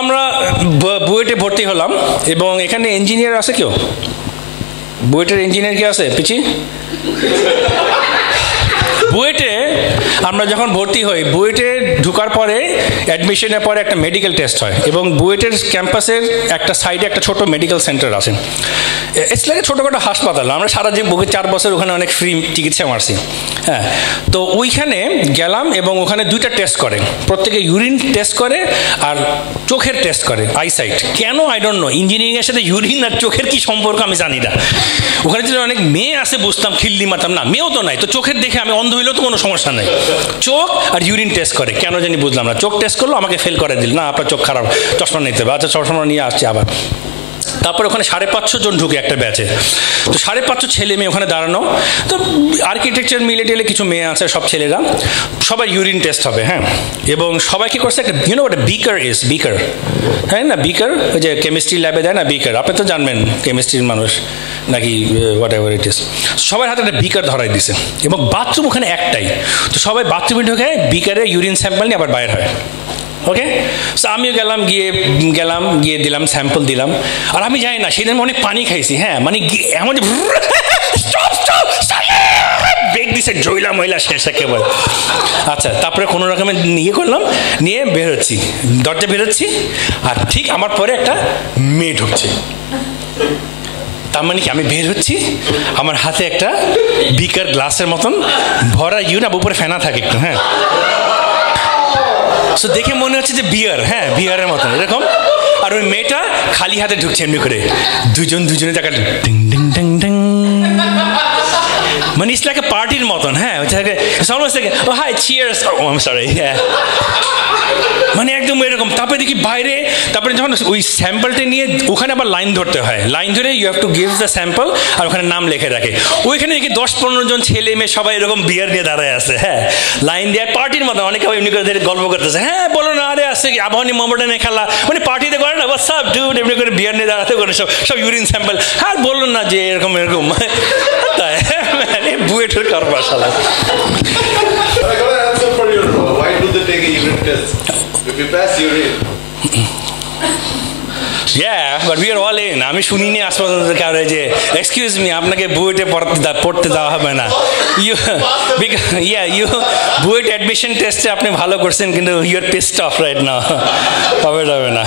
আমরা বুয়েটে ভর্তি হলাম, এবং এখানে ইঞ্জিনিয়ার আছে কেউ? বুয়েটের ইঞ্জিনিয়ার কি আছে পিছি? বুয়েটে আমরা যখন ভর্তি হই, বুয়েটে ঢোকার পরে অ্যাডমিশনের পরে একটা মেডিকেল টেস্ট হয়, এবং বুয়েটের ক্যাম্পাসের একটা সাইডে একটা ছোট মেডিকেল সেন্টার আছে। ইটস লাইক ছোটোখাটো হাসপাতাল। আমরা সারা জীবন 4 বছর ওখানে অনেক ফ্রি চিকিৎসা মারছি। হ্যাঁ, তো ওইখানে গেলাম এবং ওখানে 2টা টেস্ট করে, প্রত্যেকে ইউরিন টেস্ট করে আর চোখের টেস্ট করে, আইসাইট। কেন আই ডোন্ট নো, ইঞ্জিনিয়ারিংয়ের সাথে ইউরিন আর চোখের কি সম্পর্ক আমি জানি না। ওখানে যদি অনেক মেয়ে আছে বুঝতাম, খিল্লি মারতাম, না মেয়েও তো নাই, তো চোখের দেখে আমি অন্ধ হইলেও তো কোনো সমস্যা নেই। চোখ আর ইউরিন টেস্ট করে, কেন জানি বুঝলাম না। চোখ টেস্ট করলো, আমাকে ফেল করে দিল, না আপনার চোখ খারাপ, চশমা নিতে হবে। আচ্ছা, চশমা নিয়ে আসছে আবার। তারপর ওখানে 550 জন ঢুকে একটা ব্যাচে, তো 550 ছেলে মেয়ে ওখানে দাঁড়ানো। তো আর্কিটেকচার মিলে টেলে কিছু মেয়ে আছে, সব ছেলেরা, সবার ইউরিন টেস্ট হবে। হ্যাঁ, এবং সবাই কি করছে, একটা একটা বিকার ইস বিকার, হ্যাঁ না, বিকার, ওই যে কেমিস্ট্রি ল্যাবে দেয় না বিকার, আপনি তো জানবেন কেমিস্ট্রির মানুষ নাকি, হোয়াট এভার ইট ইস। সবার হাতে একটা বিকার ধরাই দিছে, এবং বাথরুম ওখানে একটাই। তো সবাই বাথরুমে ঢুকে বিকারে ইউরিন স্যাম্পল নিয়ে আবার বাইর হয়। ওকে, সো আমিও গিয়ে দিলাম, স্যাম্পল দিলাম। আর আমি জানি না, সেদিন অনেক পানি খাইছি। হ্যাঁ, মানে এমন ব্রেক দিছে, জয়লা মহিলা শেষ একেবারে। আচ্ছা, তারপরে কোনো রকমের করলাম, নিয়ে বেরোচ্ছি, দরজা বেরোচ্ছি, আর ঠিক আমার পরে একটা মেয়ে ঢুকছে। তার মানে কি, আমি বের হচ্ছি, আমার হাতে একটা বিকার গ্লাসের মতন ভরা ইউরিন, উপরে ফেনা থাকে একটু। হ্যাঁ, সো দেখে মনে হচ্ছে যে বিয়ার, হ্যাঁ বিয়ারের মতন এরকম। আর ওই মেয়েটা খালি হাতে ঢুকছে এমনি করে, দুজনে টাকা ডিং ডিং ডিং ডিং, মানে ইটস লাইক এ পার্টির মতন। হ্যাঁ, ও হাই চিয়ার্স, ও আই এম সরি, হ্যাঁ, মানে একদম এরকম। তারপরে দেখি বাইরে, তারপরে যখন ওই স্যাম্পলটা নিয়ে ওখানে আবার লাইন ধরতে হয়, লাইন ধরে you have to give the sample, আর ওখানে নাম লিখে রাখে। ওইখানে দেখি 10-15 জন ছেলে মেয়ে সবাই এরকম বিয়ার নিয়ে দাঁড়ায় আছে। হ্যাঁ, লাইন দেওয়ার পার্টির মতো, অনেকে এমনি করে গল্প করতেছে। হ্যাঁ, বলো না, আরে আসছে কি আবাহনী মোহামেডানে খেলা, মানে পার্টিতে করে না, হোয়াটস আপ ডুড, এমনি করে বিয়ার নিয়ে দাঁড়াতে করে সব ইউরিন স্যাম্পল। হ্যাঁ, বললো না যে এরকম মানে বুয়েটের কারবার শালা। Yeah, but we are all in. আমি শুনিনি আজ পর্যন্ত কারো যে এক্সকিউজ মি, আপনাকে বুয়েটে পড়তে দেওয়া হবে না। বুয়েট অ্যাডমিশন টেস্টে আপনি ভালো করছেন, কিন্তু you are pissed off right now, হবে না।